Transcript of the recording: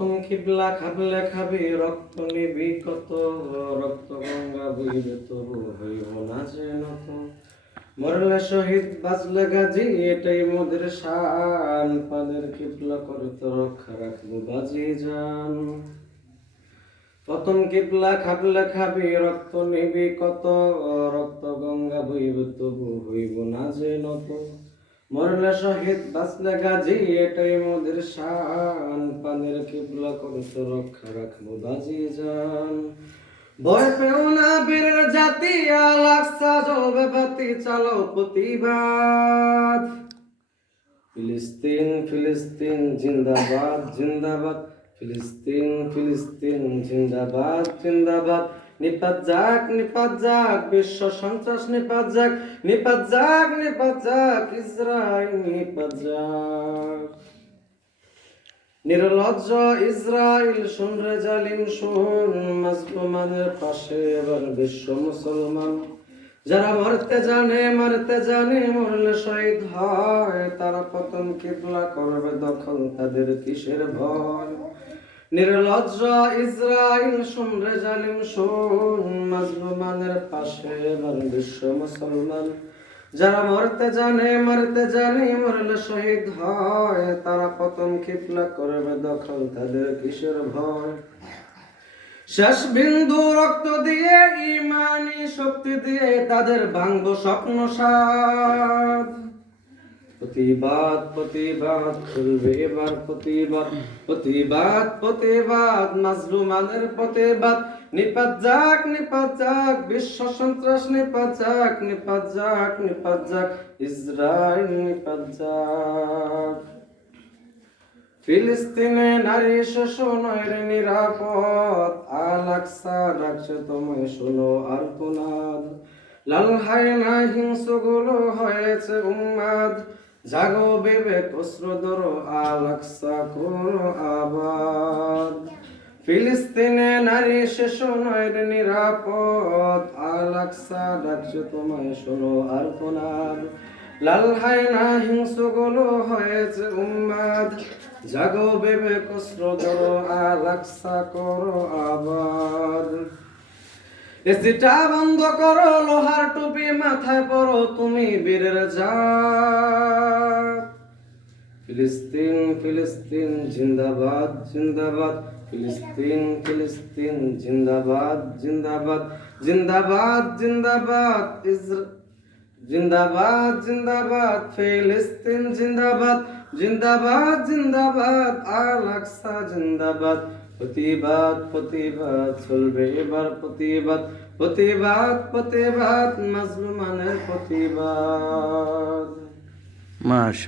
পতন কিবলা খাবলে খাবি রক্ত নিবি কত, রক্ত গঙ্গা বইবে তবু হইব না যে নত। মরলে শহীদ বাজলে গাজী এটাই মোদের শান, পানের কিবলা করে তো রক্ষা রাখবো বাজি জান। পতন কিবলা খাবলে খাবি রক্ত নিবি কত, রক্ত গঙ্গা বইবে তবু হইব না যে নত। মরলে শহীদ বাঁচলে গাজী এটাই মোদের শান, পানের কিবলা করে তো রক্ষা রাখবো বাজি জান। ভয় পেও না বীরের জাতি, আল আকসা জ্বলবে বাতি, চালাও প্রতিবাদ। ফিলিস্তিন ফিলিস্তিন জিন্দাবাদ জিন্দাবাদ, ফিলিস্তিন ফিলিস্তিন জিন্দাবাদ জিন্দাবাদ। নিপাত যাক বিশ্ব সন্ত্রাস নিপাত যাক ইসরায়েল নিপাত যাক। নির্লজ্জ ইসরায়েল শুন রে জালিম শুন, মাজলুমানের পাশে এবার বিশ্ব মুসলমান। যারা মরতে জানে মরলে শহীদ হয়, তারা পতন কিবলা করবে দখল, তাদের কিসের ভয়। নির্লজ্জ ইসরায়েল শুন রে জালিম শুন, মাজলুমানের পাশে এবার বিশ্ব মুসলমান। যারা মরতে জানে মরলে শহীদ হয়, তারা পতন কিবলা করবে দখল, তাদের কিসের ভয়। শেষ বিন্দু রক্ত দিয়ে ইমানি শক্তি দিয়ে তাদের ভাঙব স্বপ্ন সাদ। প্রতিবাদ প্রতিবাদ চলবে এবার প্রতিবাদ মাজলুমানের প্রতিবাদ। নিপাত যাক বিশ্ব সন্ত্রাস নিপাত যাক ইসরায়েল নিপাত যাক। ফিলিস্তিনে নারী শিশু নয় রে নিরাপদ, আল আকসা ডাকছে তোমায় শোনো আর্তনাদ। লাল হায়না হিংস্রগুলো হয়েছে উন্মাদ, জাগো বিবেক অস্ত্র ধরো, আল আকসা করো আবাদ। ফিলিস্তিনে নারী শিশু নয় রে নিরাপদ, আল আকসা ডাকছে তোমায় শোনো আর্তনাদ। লাল হায়না হিংস্রগুলো হয়েছে উন্মাদ, জাগো বিবেক অস্ত্র ধরো, আল আকসা করো আবাদ। এসিটা বন্ধ করো, লোহার টুপি মাথায় পরো, তুমি বীরের জাত। ফিলিস্তিন ফিলিস্তিন জিন্দাবাদ জিন্দাবাদ, ফিলিস্তিন ফিলিস্তিন জিন্দাবাদ জিন্দাবাদ জিন্দাবাদ জিন্দাবাদ জিন্দাবাদ ফিলিস্তিন জিন্দাবাদ আল আকসা জিন্দাবাদ। প্রতিবাদ চলবে এবার প্রতিবাদ মাজলুমানের প্রতিবাদ। মাশাআল্লাহ।